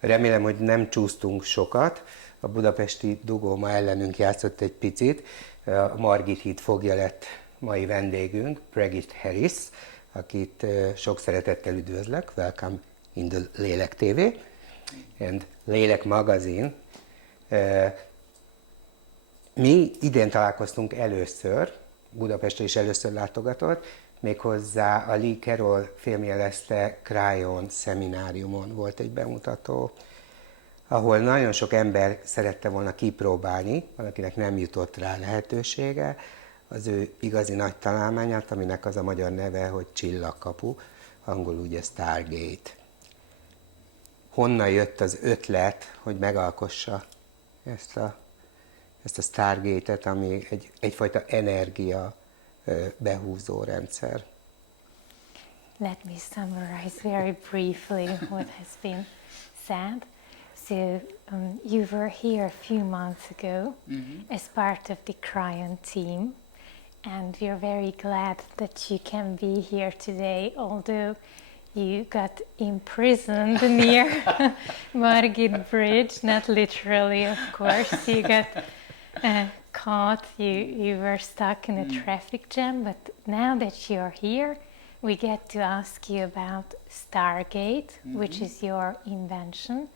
Remélem, hogy nem csúsztunk sokat. A budapesti dugó ma ellenünk játszott egy picit. A Margit híd fogja lett mai vendégünk, Prageet Harris, akit sok szeretettel üdvözlök. Welcome in the Lélek TV and Lélek Magazin. Mi idén találkoztunk először, Budapestre is először látogatott, méghozzá a Lee Carroll filmjelezte Cryon szemináriumon volt egy bemutató, ahol nagyon sok ember szerette volna kipróbálni, valakinek nem jutott rá lehetősége, az ő igazi nagy találmányát, aminek az a magyar neve, hogy CSILLAGKAPU, angolul ugye Stargate. Honnan jött az ötlet, hogy megalkossa ezt a Stargate-et, ami egyfajta energia behúzó rendszer? Let me summarize very briefly what has been said. So you were here a few months ago as part of the Cryon team, and we're very glad that you can be here today, although you got imprisoned near Margit Bridge, not literally, of course. You got caught, you were stuck in a traffic jam, but now that you're here, we get to ask you about Stargate, which is your invention.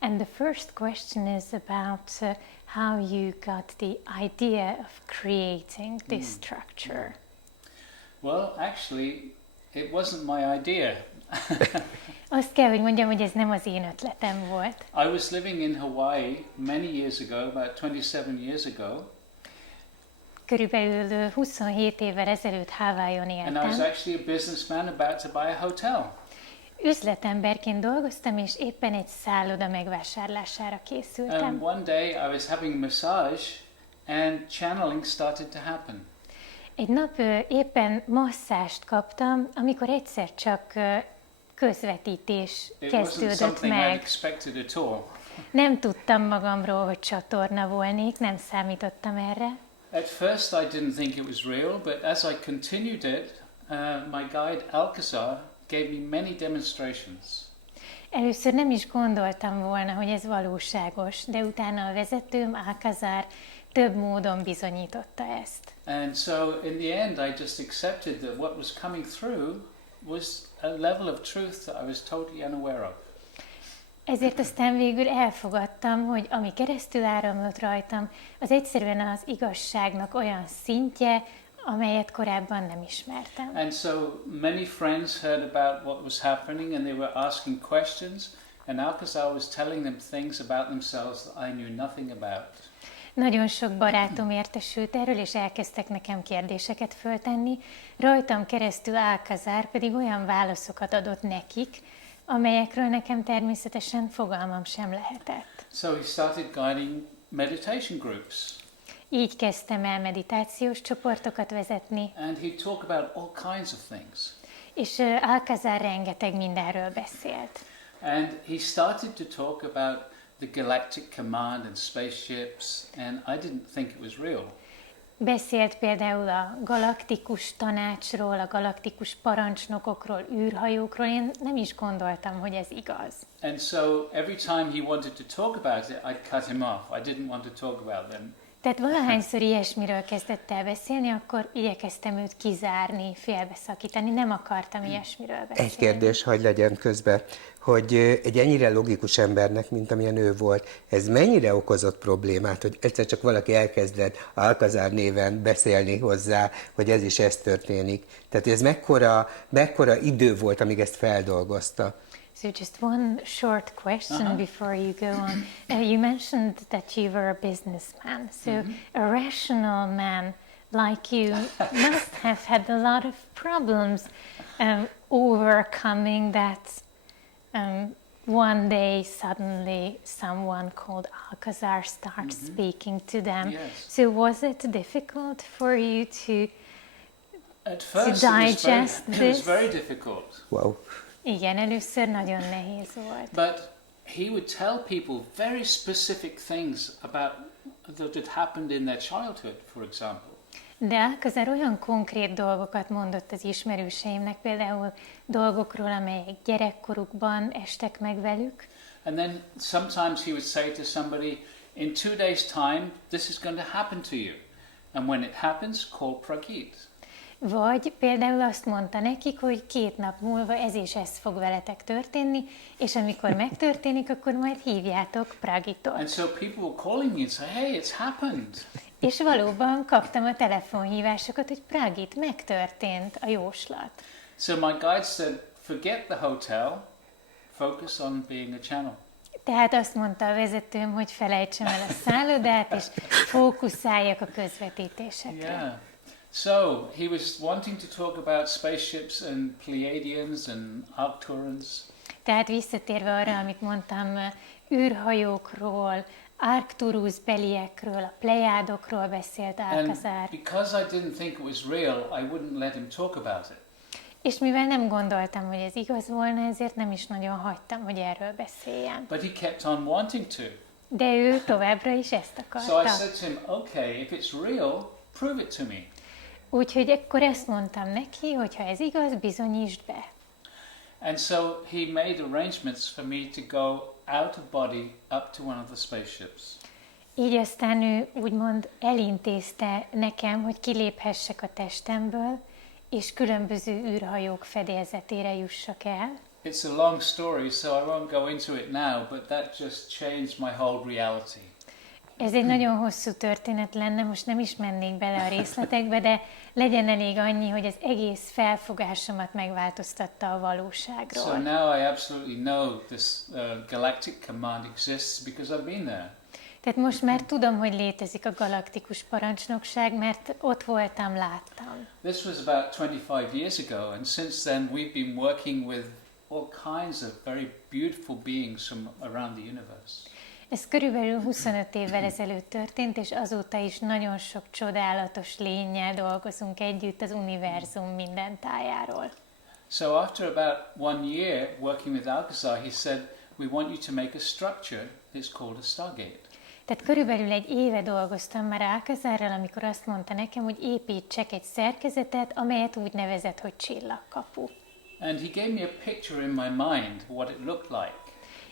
And the first question is about how you got the idea of creating this structure. Well, actually, it wasn't my idea. Azt kell, hogy mondjam, hogy ez nem az én ötletem volt. I was living in Hawaii many years ago, about 27 years ago. Körülbelül 27 évvel ezelőtt Hawaiion And I was éltem. actually a businessman about to buy a hotel. Üzletemberként dolgoztam, és éppen egy szálloda megvásárlására készültem. And one day I was having a massage and channeling started to happen. Egy nap éppen masszást kaptam, amikor egyszer csak közvetítés It wasn't kezdődött something I'd meg. expected at all. Nem tudtam magamról, hogy csatorna volnék, nem számítottam erre. At first I didn't think it was real, but as I continued it, my guide Alcazar gave me many demonstrations. Először nem is gondoltam volna, hogy ez valóságos, de utána a vezetőm, Alcazar, több módon bizonyította ezt. And so in the end I just accepted that what was coming through was a level of truth that I was totally unaware of. Ezért aztán végül elfogadtam, hogy ami keresztül áramlott rajtam, az egyszerűen az igazságnak olyan szintje, amelyet korábban nem ismertem. And so many friends heard about what was happening and they were asking questions, and Alcazar was telling them things about themselves that I knew nothing about. Nagyon sok barátom értesült erről, és elkezdtek nekem kérdéseket föltenni. Rajtam keresztül Alcazar pedig olyan válaszokat adott nekik, amelyekről nekem természetesen fogalmam sem lehetett. So he started guiding meditation groups. Így kezdtem el meditációs csoportokat vezetni, And he'd talk about all kinds of things. és Alcazar rengeteg mindenről beszélt. And he started to talk about the galactic command and spaceships, and I didn't think it was real. Beszélt például a galaktikus tanácsról, a galaktikus parancsnokokról, űrhajókról. Én nem is gondoltam, hogy ez igaz. And so every time he wanted to talk about it, I'd cut him off. I didn't want to talk about them. Tehát valahányszor ilyesmiről kezdett el beszélni, akkor igyekeztem őt kizárni, félbeszakítani, nem akartam ilyesmiről beszélni. Egy kérdés, hadd legyen közbe, hogy egy ennyire logikus embernek, mint amilyen ő volt, ez mennyire okozott problémát, hogy egyszer csak valaki elkezdett Alcazar néven beszélni hozzá, hogy ez történik. Tehát ez mekkora idő volt, amíg ezt feldolgozta? So just one short question before you go on. You mentioned that you were a businessman. So a rational man like you must have had a lot of problems overcoming that one day suddenly someone called Alcazar starts speaking to them. Yes. So was it difficult for you to At first digest it was this? very difficult. Wow. Igen, először nagyon nehéz volt. But he would tell people very specific things about that had happened in their childhood, for example. De Alcazar olyan konkrét dolgokat mondott az ismerőseimnek, például dolgokról, amelyek gyerekkorukban estek meg velük. And then sometimes he would say to somebody, in 2 days' time, this is going to happen to you. And when it happens, call Prageet. Vagy például azt mondta nekik, hogy 2 nap múlva ez és ez fog veletek történni, és amikor megtörténik, akkor majd hívjátok Prageetot. And so people were calling me and say, hey, it's happened. És valóban kaptam a telefonhívásokat, hogy Prageet, megtörtént a jóslat. So my guide said, forget the hotel, focus on being a channel. Tehát azt mondta a vezetőm, hogy felejtsem el a szállodát, és fókuszáljak a közvetítésekre. Yeah. So he was wanting to talk about spaceships and Pleiadians and Arcturans. Tehát visszatérve arra, amit mondtam, űrhajókról, Arcturus beliekről, a Plejádokról beszélt Alcazar. And because I didn't think it was real, I wouldn't let him talk about it. És mivel nem gondoltam, hogy ez igaz volna, ezért nem is nagyon hagytam, hogy erről beszéljen. But he kept on wanting to. De ő továbbra is ezt So I akarta. said to him, okay, if it's real, prove it to me. Úgyhogy akkor ezt mondtam neki, hogy ha ez igaz, bizonyítsd be. And so he made arrangements for me to go out of body up to one of the spaceships. Így aztán ő úgymond elintézte nekem, hogy kiléphessek a testemből, és különböző űrhajók fedélzetére jussak el. It's a long story, so I won't go into it now, but that just changed my whole reality. Ez egy nagyon hosszú történet lenne, most nem is mennék bele a részletekbe, de legyen elég annyi, hogy az egész felfogásomat megváltoztatta a valóságról. So now I absolutely know this galactic command exists because I've been there. Tehát most már tudom, hogy létezik a galaktikus parancsnokság, mert ott voltam, láttam. This was about 25 years ago, and since then we've been working with all kinds of very beautiful beings from around the universe. Ez körülbelül 25 évvel ezelőtt történt, és azóta is nagyon sok csodálatos lénnyel dolgozunk együtt az univerzum minden tájáról. So after about 1 year working with Alcazar, he said, we want you to make a structure that's called a Stargate. Tehát körülbelül 1 éve dolgoztam már Alcazarral, amikor azt mondta nekem, hogy építsek egy szerkezetet, amelyet úgy nevezett, hogy csillagkapu. And he gave me a picture in my mind what it looked like.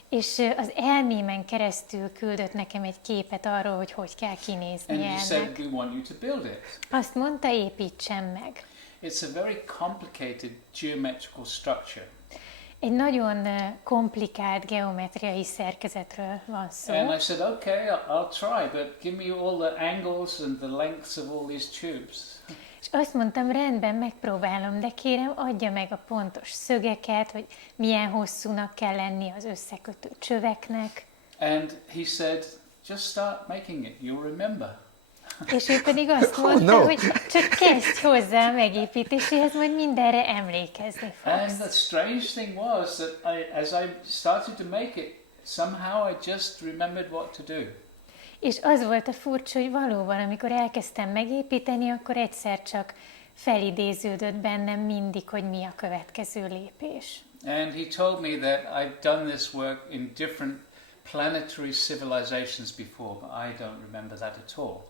És az elmémen keresztül küldött nekem egy képet arról, hogy hogy kell kinézni And he said, ennek. we want you to build it. Azt mondta, építsem meg. It's a very complicated geometrical structure. Egy nagyon komplikált geometriai szerkezetről van szó. And I said, okay, I'll try, but give me all the angles and the lengths of all these tubes. És azt mondtam, rendben, megpróbálom, de kérem, adja meg a pontos szögeket, hogy milyen hosszúnak kell lenni az összekötő csöveknek. And he said, just start making it, you'll remember. És ő pedig azt mondta, hogy csak kezdj hozzá a megépítéséhez, majd mindenre emlékezni And fogsz. the strange thing was that as I started to make it, somehow I just remembered what to do. És az volt a furcsa, hogy valóban, amikor elkezdtem megépíteni, akkor egyszer csak felidéződött bennem mindig, hogy mi a következő lépés. And he told me that I've done this work in different planetary civilizations before, but I don't remember that at all.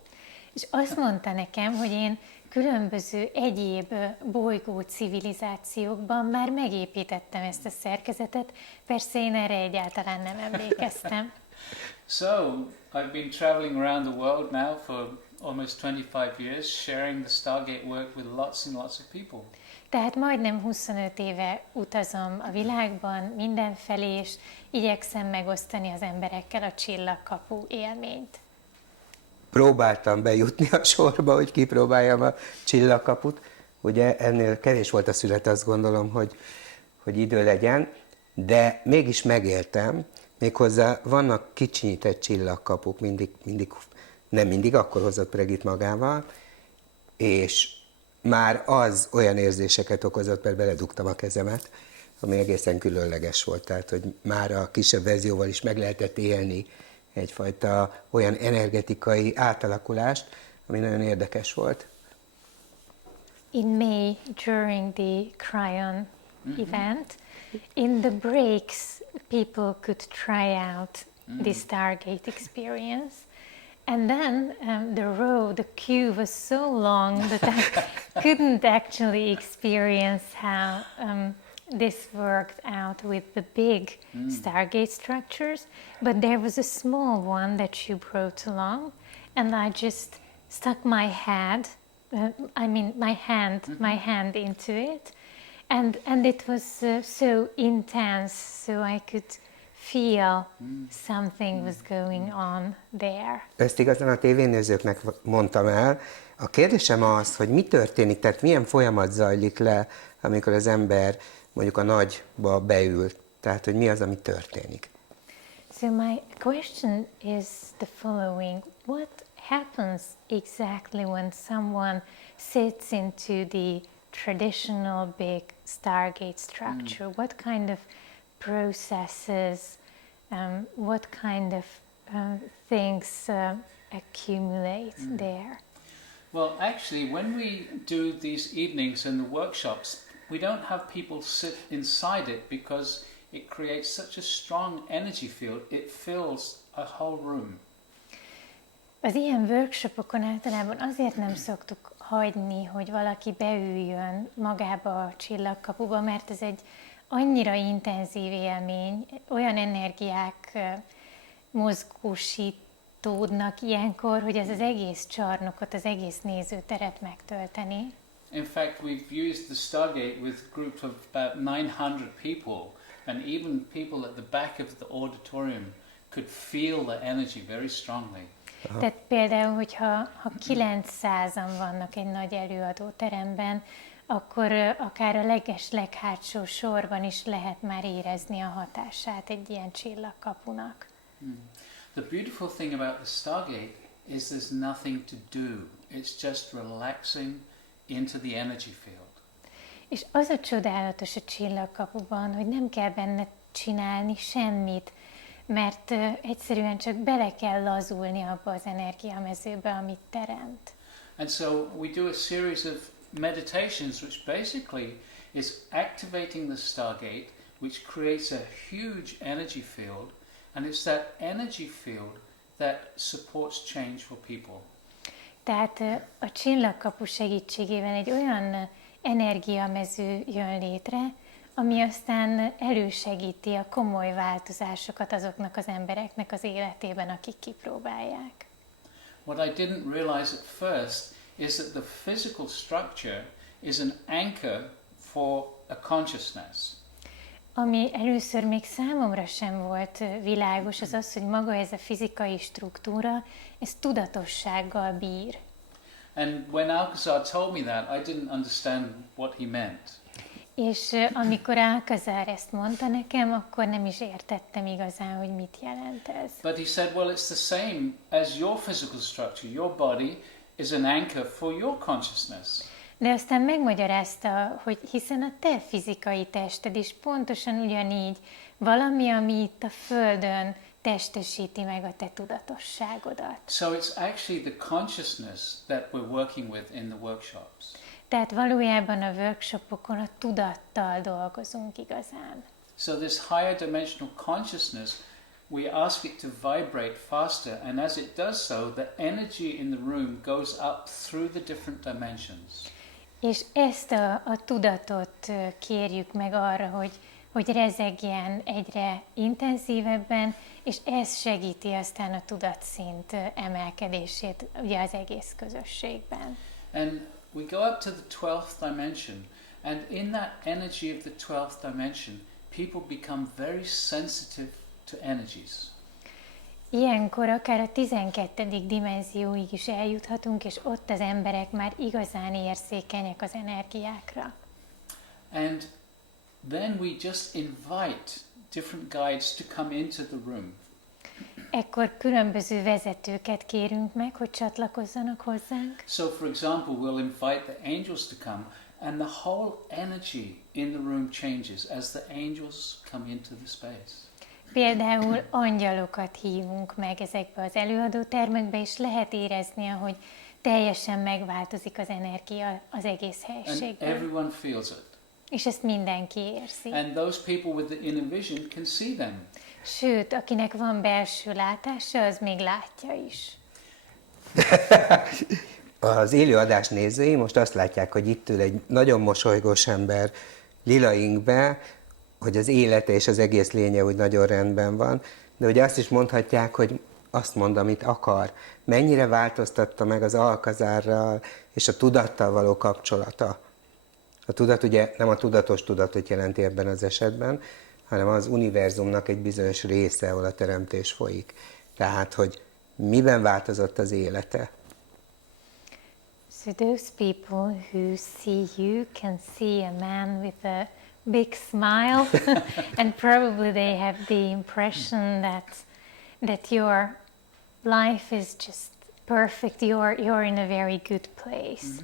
És azt mondta nekem, hogy én különböző egyéb bolygó civilizációkban már megépítettem ezt a szerkezetet, persze én erre egyáltalán nem emlékeztem. So, I've been traveling around the world now for almost 25 years, sharing the Stargate work with lots and lots of people. Tehát majdnem 25 éve utazom a világban mindenfelé, és igyekszem megosztani az emberekkel a csillagkapu élményt. Próbáltam bejutni a sorba, hogy kipróbáljam a csillagkaput. Ugye ennél kevés volt a szület, azt gondolom, hogy idő legyen, de mégis megéltem. Méghozzá vannak kicsinyített csillagkapuk, nem mindig, akkor hozott Prageet magával, és már az olyan érzéseket okozott, mert beledugtam a kezemet, ami egészen különleges volt. Tehát, hogy már a kisebb verzióval is meg lehetett élni egyfajta olyan energetikai átalakulást, ami nagyon érdekes volt. In May, during the Cryon event, in the breaks, people could try out the Stargate experience. And then the queue was so long that I couldn't actually experience how this worked out with the big Stargate structures. But there was a small one that you brought along, and I just stuck my hand into it, and it was so intense, so I could feel something was going on there. Ezt igazán a tévénézőknek mondtam el. A kérdésem az, hogy mi történik, tehát milyen folyamat zajlik le, amikor az ember mondjuk a nagyba beül, tehát hogy mi az, ami történik. So my question is the following. What happens exactly when someone sits into the traditional big Stargate structure? What kind of processes, what kind of things accumulate there? Well, actually, when we do these evenings and the workshops, we don't have people sit inside it because it creates such a strong energy field, it fills a whole room. Az ilyen workshopokon általában azért nem szoktuk hagyni, hogy valaki beüljön magába a csillagkapuba, mert ez egy annyira intenzív élmény, olyan energiák mozgósítódnak ilyenkor, hogy ez az egész csarnokot, az egész nézőteret megtölteni. In fact, we've used the Stargate with groups of about 900 people, and even people at the back of the auditorium could feel the energy very strongly. Tehát például, hogyha 900-an vannak egy nagy előadóteremben, akkor akár a leghátsó sorban is lehet már érezni a hatását egy ilyen csillagkapunak. The beautiful thing about the Stargate is there's nothing to do. It's just relaxing into the energy field. És az a csodálatos a csillagkapuban, hogy nem kell benne csinálni semmit, mert egyszerűen csak bele kell lazulni abba az energiamezőbe, amit teremt. And so we do a series of meditations which basically is activating the Stargate, which creates a huge energy field, and it's that energy field that supports change for people. Tehát a csillagkapu segítségével egy olyan energiamező jön létre, ami aztán elősegíti a komoly változásokat azoknak az embereknek az életében, akik kipróbálják. What I didn't realize at first is that the physical structure is an anchor for a consciousness. Ami először még számomra sem volt világos, az az, hogy maga ez a fizikai struktúra, ez tudatossággal bír. And when Alcazar told me that, I didn't understand what he meant. És amikor Alcazar ezt mondta nekem, akkor nem is értettem igazán, hogy mit jelent ez. But he said, well, it's the same as your physical structure. Your body is an anchor for your consciousness. De aztán megmagyarázta, hogy hiszen a te fizikai tested is pontosan ugyanígy valami, ami itt a Földön testesíti meg a te tudatosságodat. So it's actually the consciousness that we're working with in the workshops. Tehát valójában a workshopokon a tudattal dolgozunk igazán. So this higher dimensional consciousness, we ask it to vibrate faster, and as it does so, the energy in the room goes up through the different dimensions. És ezt a tudatot kérjük meg arra, hogy rezegjen egyre intenzívebben, és ez segíti aztán a tudatszint emelkedését ugye az egész közösségben. And we go up to the 12th dimension, and in that energy of the 12th dimension, people become very sensitive to energies. Ilyenkor akár a 12. dimenzióig is eljuthatunk, és ott az emberek már igazán érzékenyek az energiákra. And then we just invite different guides to come into the room. Ekkor különböző vezetőket kérünk meg, hogy csatlakozzanak hozzánk. So for example, we'll invite the angels to come, and the whole energy in the room changes as the angels come into the space. Például angyalokat hívunk meg ezekbe az előadótermekbe, és lehet érezni, ahogy teljesen megváltozik az energia az egész And helyiségben. everyone feels it. És ezt mindenki érzi. And those people with the inner vision can see them. Sőt, akinek van belső látása, az még látja is. Az élőadás nézői most azt látják, hogy itt ül egy nagyon mosolygós ember lila inkbe, hogy az élete és az egész lénye úgy nagyon rendben van, de ugye azt is mondhatják, hogy azt mond, amit akar. Mennyire változtatta meg az alkazárral és a tudattal való kapcsolata. A tudat ugye nem a tudatos tudatot jelenti ebben az esetben, hanem az univerzumnak egy bizonyos része, ahol a teremtés folyik. Tehát, hogy miben változott az élete. So those people who see you can see a man with a big smile and probably they have the impression that your life is just perfect, you're in a very good place.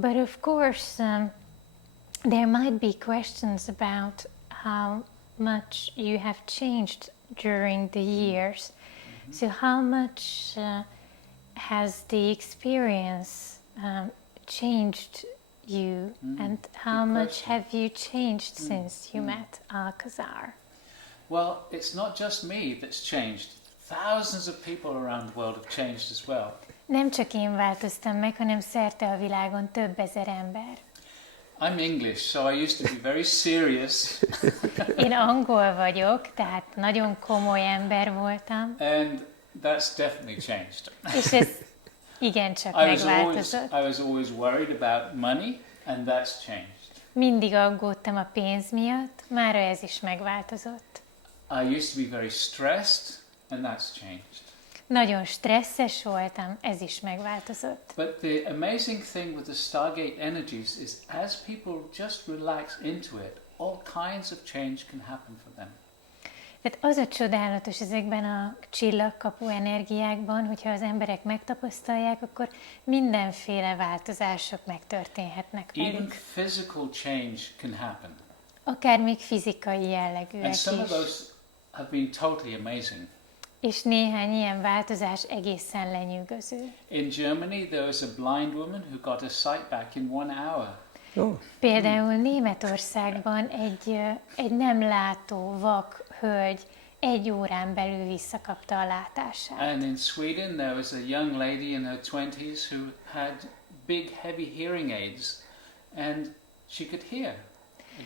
But of course there might be questions about how much you have changed during the years. So how much has the experience changed you, and how much have you changed since you met Alcazar? Well, it's not just me that's changed. Thousands of people around the world have changed as well. Nem csak én változtam meg, hanem szerte a világon több ezer ember. I'm English, so I used to be very serious. Én angol vagyok, tehát nagyon komoly ember voltam. And that's definitely changed. És ez igencsak megváltozott. I was always worried about money, and that's changed. Mindig aggódtam a pénz miatt, mára ez is megváltozott. I used to be very stressed, and that's changed. Nagyon stresszes voltam, ez is megváltozott. But the amazing thing with the Stargate energies is as people just relax into it, all kinds of change can happen for them. Tehát az a csodálatos ezekben a csillagkapu energiákban, hogyha az emberek megtapasztalják, akkor mindenféle változások megtörténhetnek Even velük. physical change can happen. Akár még fizikai jellegűek And some of is. those have been totally amazing. És néhány ilyen változás egészen lenyűgöző. In Germany, there was a blind woman who got her sight back in 1 hour. Oh. Például Németországban egy nem látó vak hölgy 1 órán belül visszakapta a látását. And in Sweden, there was a young lady in her 20s who had big, heavy hearing aids, and she could hear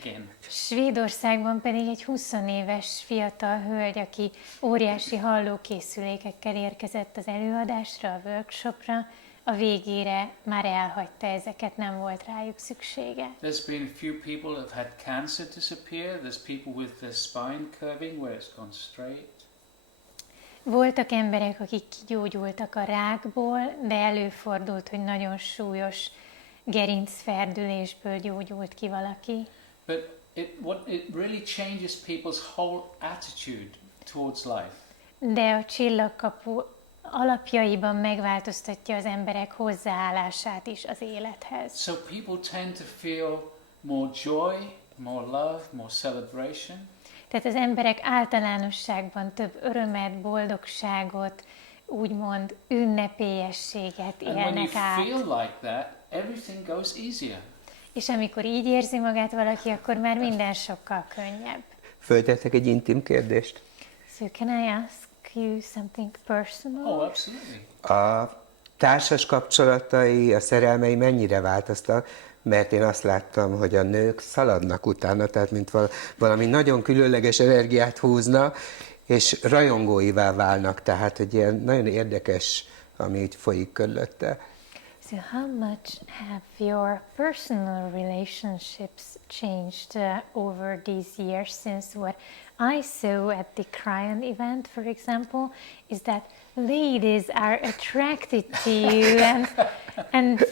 again. Svédországban pedig egy 20 éves fiatal hölgy, aki óriási hallókészülékekkel érkezett az előadásra, a workshopra, a végére már elhagyta ezeket, nem volt rájuk szüksége. There's been a few people who have had cancer disappear. There's people with their spine curving where it's gone straight. Voltak emberek, akik kigyógyultak a rákból, de előfordult, hogy nagyon súlyos gerincferdülésből gyógyult ki valaki. But it really changes people's whole attitude towards life. De a csillagkapu alapjaiban megváltoztatja az emberek hozzáállását is az élethez. So people tend to feel more joy, more love, more celebration. Tehát az emberek általánosságban több örömet, boldogságot, úgymond ünnepélyességet And when you élnek át. feel like that, everything goes easier. És amikor így érzi magát valaki, akkor már minden sokkal könnyebb. Föltettek egy intim kérdést. So can I ask you something personal? Oh, absolutely. A társas kapcsolatai, a szerelmei mennyire változtak? Mert én azt láttam, hogy a nők szaladnak utána, tehát mint valami nagyon különleges energiát húznak, és rajongóivá válnak, tehát hogy ilyen nagyon érdekes, ami így folyik körülötte. So how much have your personal relationships changed over these years? Since what I saw at the Cryon event, for example, is that ladies are attracted to you, and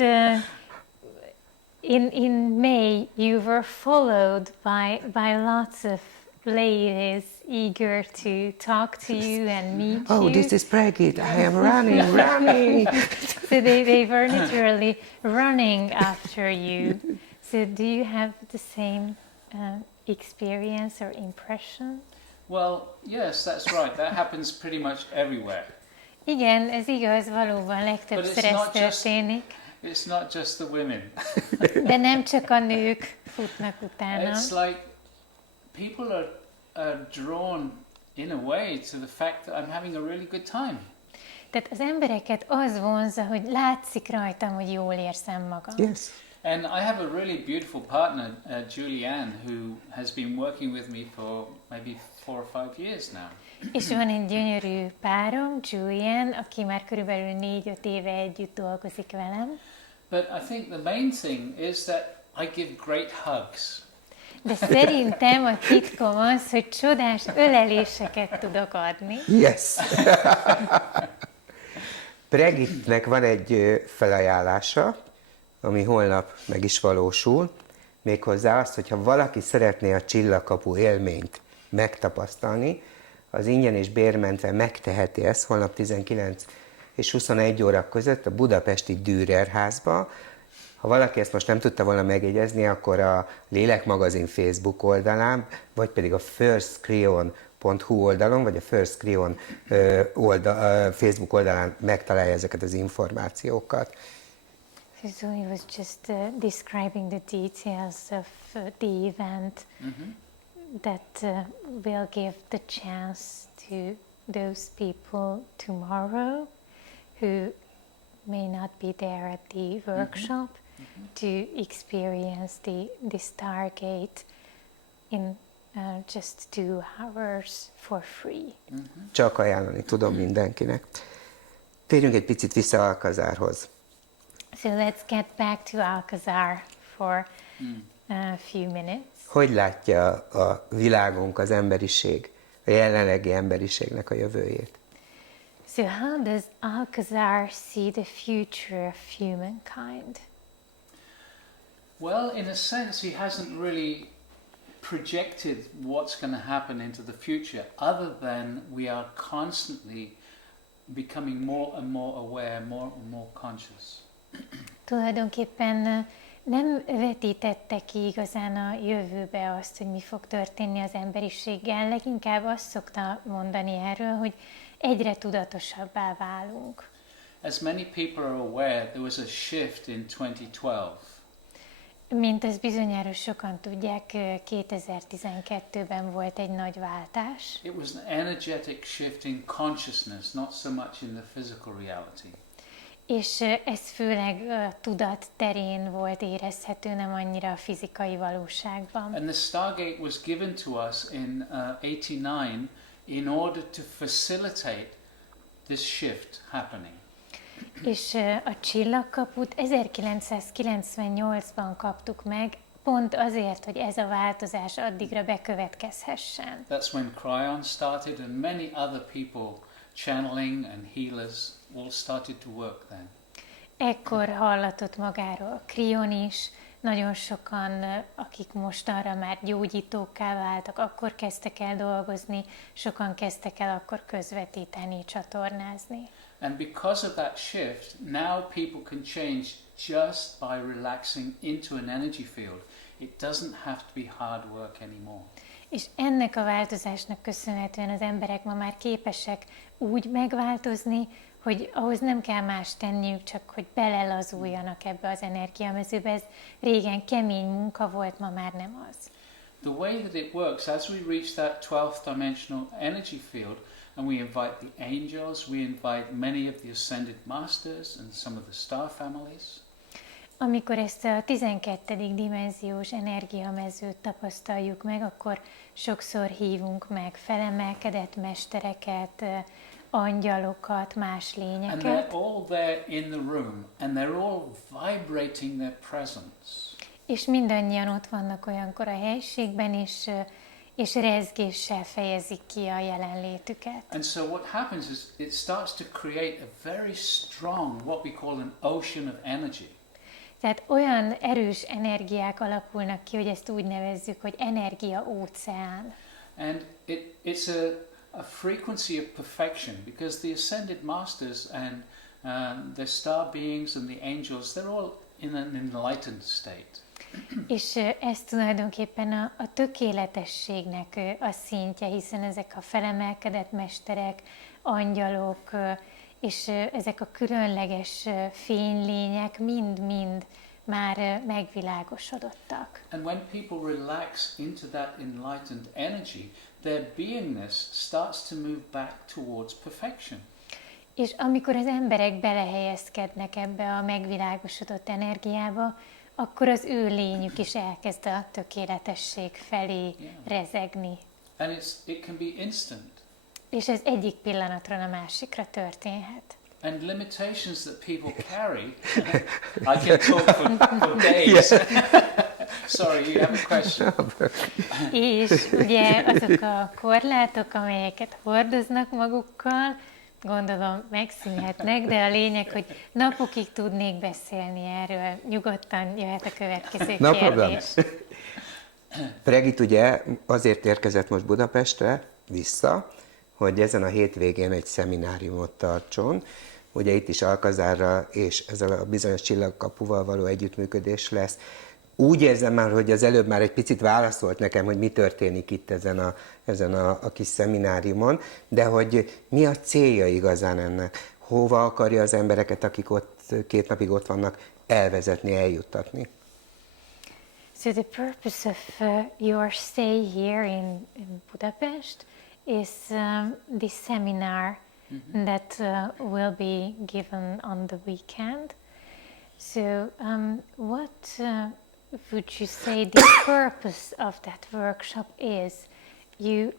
in May you were followed by lots of ladies eager to talk to you and meet you. Oh, this is Prageet, I am running. So they were literally running after you. So do you have the same experience or impression? Well, yes, that's right. That happens pretty much everywhere. Igen, ez igaz, valóban legtöbbször ez történik. It's not just the women. De nem csak a nők futnak utána. It's like people are drawn in a way to the fact that I'm having a really good time. Tehát az embereket az vonzza, hogy látszik rajtam, hogy jól érzem magam. Yes. And I have a really beautiful partner, Julianne, who has been working with me for maybe 4 or 5 years now. És van egy gyönyörű párom, Julian, aki már körülbelül 4-5 éve együtt dolgozik velem. But I think the main thing is that I give great hugs. De szerintem a titkom az, hogy csodás öleléseket tudok adni. Yes. Prageetnek van egy felajánlása, ami holnap meg is valósul, méghozzá azt, hogyha valaki szeretné a Csillagkapu élményt megtapasztalni, az ingyen és bérmentve megteheti ezt holnap 19 és 21 óra között a budapesti Dürer házba. Ha valaki ezt most nem tudta volna megjegyezni, akkor a Lélek Magazin Facebook oldalán, vagy pedig a firstcrayon.hu oldalon, vagy a First Crayon Facebook oldalán megtalálja ezeket az információkat. So Zuni was just describing the details of the event that will give the chance to those people tomorrow who may not be there at the workshop to experience the Stargate in just 2 hours for free. Csak ajánlani tudom mindenkinek. Térjünk egy picit vissza Alcazarhoz. So let's get back to Alcazar for a few minutes. Hogy látja a világunk, az emberiség, a jelenlegi emberiségnek a jövőjét? So how does Alcazar see the future of humankind? Well, in a sense, he hasn't really projected what's going to happen into the future, other than we are constantly becoming more and more aware, more and more conscious. Tulajdonképpen nem vetítette ki igazán a jövőbe azt, hogy mi fog történni az emberiséggel, leginkább azt szokta mondani erről, hogy egyre tudatosabbá válunk. As many people are aware, there was a shift in 2012. Mint ezt bizonyára sokan tudják, 2012-ben volt egy nagy váltás. It was an energetic shift in consciousness, not so much in the physical reality. És ez főleg a tudat terén volt érezhető, nem annyira a fizikai valóságban. And the Stargate was given to us in 89 in order to facilitate this shift happening. És a Csillagkaput 1998-ban kaptuk meg, pont azért, hogy ez a változás addigra bekövetkezhessen. That's when Cryon started and many other people, channeling and healers, all started to work then. Ekkor hallatott magáról Kryon is, nagyon sokan, akik mostanra már gyógyítókká váltak, akkor kezdtek el dolgozni, sokan kezdtek el akkor közvetíteni, csatornázni. And because of that shift, now people can change just by relaxing into an energy field. It doesn't have to be hard work anymore. És ennek a változásnak köszönhetően az emberek ma már képesek úgy megváltozni, hogy ahhoz nem kell más tenniük, csak hogy belelazuljanak ebbe az energiamezőbe. Ez régen kemény munka volt, ma már nem az. The way that it works, as we reach that 12th dimensional energy field, and we invite the angels, we invite many of the ascended masters and some of the star families. Amikor ezt a 12. dimenziós energiamezőt tapasztaljuk meg, akkor sokszor hívunk meg felemelkedett mestereket, angyalokat, más And lényeket. they're all there in the room, and they're all vibrating their presence. És mindannyian ott vannak olyankor a helyiségben, és rezgéssel fejezik ki a jelenlétüket. And so what happens is it starts to create a very strong, what we call an ocean of energy. Tehát olyan erős energiák alakulnak ki, hogy ezt úgy nevezzük, hogy energiaóceán. And it's a frequency of perfection, because the ascended masters and the star beings and the angels, they're all in an enlightened state. És ez tulajdonképpen a tökéletességnek a szintje, hiszen ezek a felemelkedett mesterek, angyalok, és ezek a különleges fénylények mind-mind már megvilágosodottak. And when people relax into that enlightened energy, their beingness starts to move back towards perfection. És amikor az emberek belehelyezkednek ebbe a megvilágosodott energiába, akkor az ő lényük is elkezd a tökéletesség felé rezegni. And it can be instant. És ez egyik pillanatról a másikra történhet. And limitations that people carry, I can talk for days. Sorry, you have a question. És ugye azok a korlátok, amelyeket hordoznak magukkal, gondolom megszűnhetnek, de a lényeg, hogy napokig tudnék beszélni erről. Nyugodtan jöhet a következő No kérdés. Prageet ugye azért érkezett most Budapestre vissza, hogy ezen a hétvégén egy szemináriumot tartson. Ugye itt is Alkazárral és ezzel a bizonyos csillagkapuval való együttműködés lesz. Úgy érzem már, hogy az előbb már egy picit válaszolt nekem, hogy mi történik itt ezen a kis szemináriumon, de hogy mi a célja igazán ennek? Hova akarja az embereket, akik ott 2 napig ott vannak, elvezetni, eljuttatni? So the purpose of your stay here in Budapest is this seminar that will be given on the weekend. So what would you say the purpose of that workshop is? You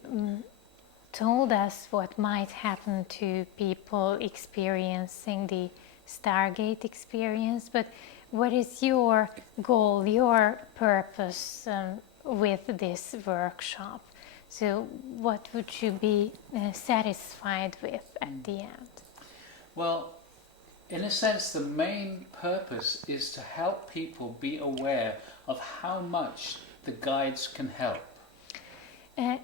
told us what might happen to people experiencing the Stargate experience, but what is your goal, your purpose with this workshop? So what would you be satisfied with at the end? Well, in a sense, the main purpose is to help people be aware of how much the guides can help.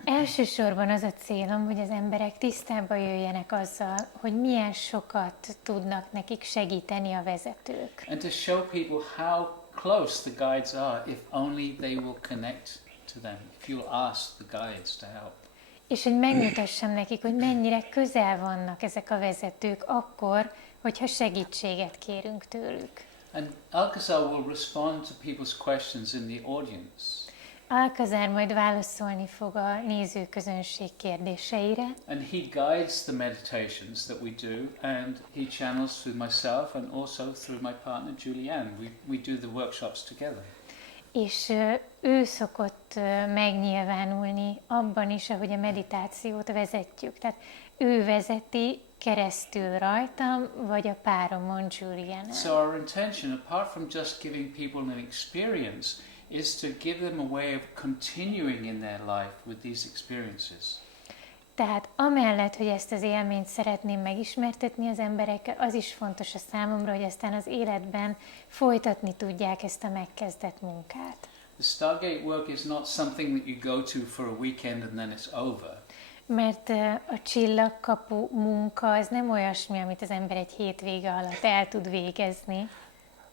Elsősorban az a célom, hogy az emberek tisztába jöjjenek azzal, hogy milyen sokat tudnak nekik segíteni a vezetők. And to show people how close the guides are if only they will connect to them, if you'll ask the guides to help. És hogy megmutassam nekik, hogy mennyire közel vannak ezek a vezetők akkor, hogyha segítséget kérünk tőlük. And Alcazar will respond to people's questions in the audience. Alcazar majd válaszolni fog a nézőközönség kérdéseire. And he guides the meditations that we do, and he channels through myself and also through my partner Julianne. We do the workshops together. És ő szokott megnyilvánulni abban is, ahogy a meditációt vezetjük. Tehát ő vezeti keresztül rajtam, vagy a páromon Julianne. So our intention, apart from just giving people an experience, is to give them a way of continuing in their life with these experiences. Tehát amellett, hogy ezt az élményt szeretném megismertetni az emberekkel, az is fontos a számomra, hogy aztán az életben folytatni tudják ezt a megkezdett munkát. The Stargate work is not something that you go to for a weekend and then it's over. Mert a csillagkapu munka az nem olyasmi, amit az ember egy hétvége alatt el tud végezni.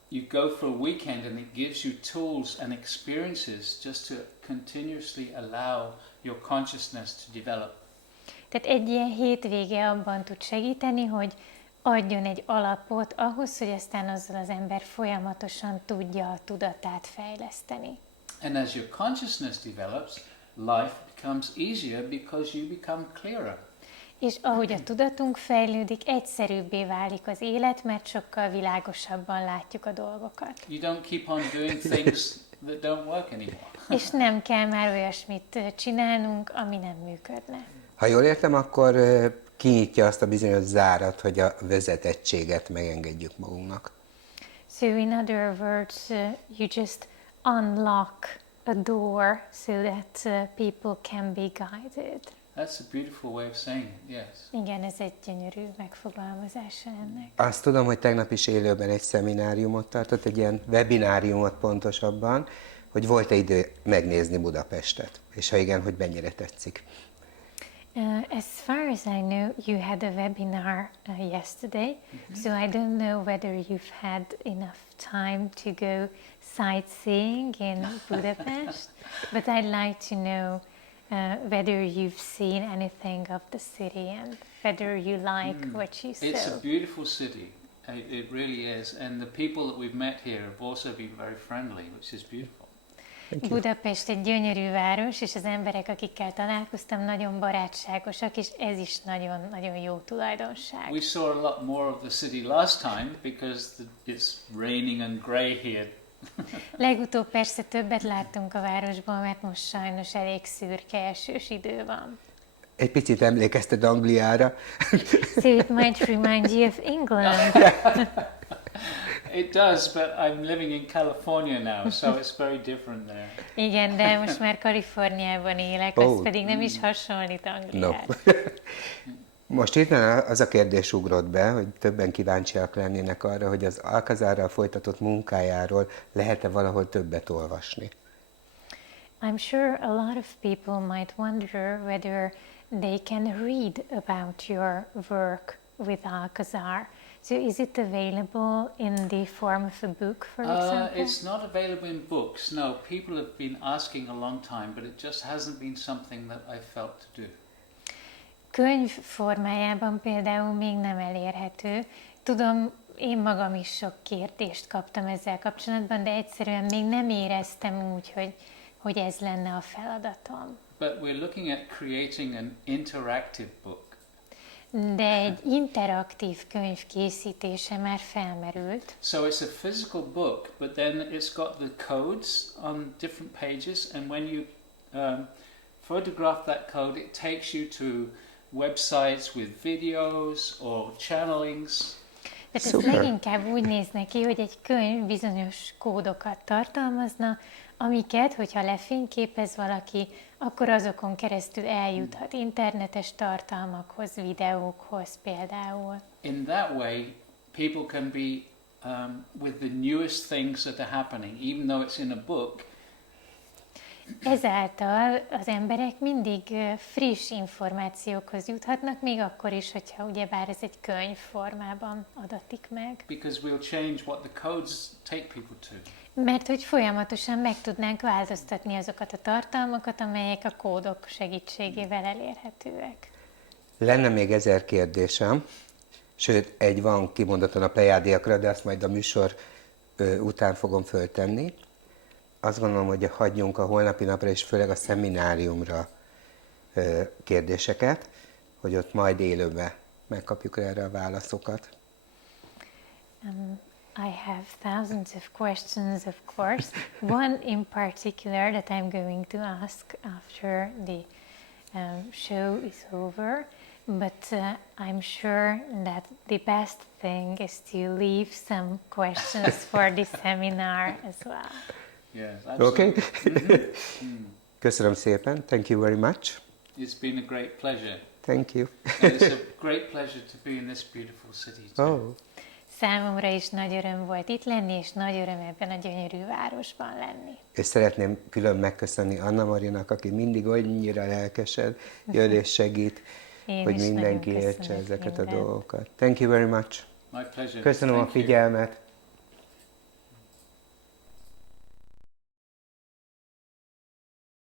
You go for a weekend and it gives you tools and experiences just to continuously allow your consciousness to develop. Tehát egy ilyen hétvége abban tud segíteni, hogy adjon egy alapot ahhoz, hogy aztán azzal az ember folyamatosan tudja a tudatát fejleszteni. And as your consciousness develops, life becomes easier because you become clearer. És ahogy a tudatunk fejlődik, egyszerűbbé válik az élet, mert sokkal világosabban látjuk a dolgokat. You don't keep on doing things that don't work anymore. És nem kell már olyasmit csinálnunk, ami nem működne. Ha jól értem, akkor kinyitja azt a bizonyos zárat, hogy a vezetettséget megengedjük magunknak. So in other words, you just unlock a door so that people can be guided. That's a beautiful way of saying it, yes. Igen, ez egy gyönyörű megfogalmazása ennek. Azt tudom, hogy tegnap is élőben egy szemináriumot tartott, egy ilyen webináriumot pontosabban, hogy volt-e idő megnézni Budapestet, és ha igen, hogy mennyire tetszik. As far as I know, you had a webinar yesterday, so I don't know whether you've had enough time to go sightseeing in Budapest, but I'd like to know whether you've seen anything of the city and whether you like what you saw. It's a beautiful city. It really is. And the people that we've met here have also been very friendly, which is beautiful. Budapest egy gyönyörű város, és az emberek, akikkel találkoztam, nagyon barátságosak, és ez is nagyon-nagyon jó tulajdonság. We saw a lot more of the city last time because it's raining and grey here. Legutóbb persze többet láttunk a városból, mert most sajnos elég szürke, esős idő van. Egy picit emlékeztet Angliára. So it might remind you of England. It does, but I'm living in California now, so it's very different there. Igen, de most már Kaliforniában élek, az pedig nem is hasonlít Angliára. No. Most hirtelen az a kérdés ugrott be, hogy többen kíváncsiak lennének arra, hogy az Alcazarral folytatott munkájáról lehet-e valahol többet olvasni. I'm sure a lot of people might wonder whether they can read about your work with Alcazar. So is it available in the form of a book, for example? It's not available in books. No, people have been asking a long time, but it just hasn't been something that I felt to do. Könyv formájában például még nem elérhető. Tudom, én magam is sok kérdést kaptam ezzel kapcsolatban, de egyszerűen még nem éreztem úgy, hogy ez lenne a feladatom. But we're looking at creating an interactive book. De egy interaktív könyv készítése már felmerült. So it's a physical book, but then it's got the codes on different pages, and when you photograph that code, it takes you to websites with videos or channelings. Tehát ez leginkább úgy néz neki, hogy egy könyv bizonyos kódokat tartalmazna, amiket, hogyha lefényképez valaki, akkor azokon keresztül eljuthat internetes tartalmakhoz, videókhoz például. In that way, people can be with the newest things that are happening, even though it's in a book. Ezáltal az emberek mindig friss információkhoz juthatnak, még akkor is, hogyha ugyebár ez egy könyv formában adatik meg. Because we'll change what the codes take people to. Mert hogy folyamatosan meg tudnánk változtatni azokat a tartalmakat, amelyek a kódok segítségével elérhetőek. Lenne még 1000 kérdésem, sőt, egy van kimondottan a plejádiakra, de azt majd a műsor után fogom föltenni. Azt gondolom, hogy hagyjunk a holnapi napra és főleg a szemináriumra kérdéseket, hogy ott majd élőben megkapjuk erre a válaszokat. I have thousands of questions, of course. One in particular that I'm going to ask after the show is over. But I'm sure that the best thing is to leave some questions for the seminar as well. Yes, absolutely. Okay. Köszönöm szépen. Thank you very much. It's been a great pleasure. Thank you. And it's a great pleasure to be in this beautiful city too. Oh. Számomra is nagy öröm volt itt lenni, és nagy öröm ebben a gyönyörű városban lenni. És szeretném külön megköszönni Anna Marinak, aki mindig annyira lelkesen jön és segít, hogy mindenki értse ezeket a dolgokat. Thank you very much. My pleasure. Köszönöm a Thank you. figyelmet.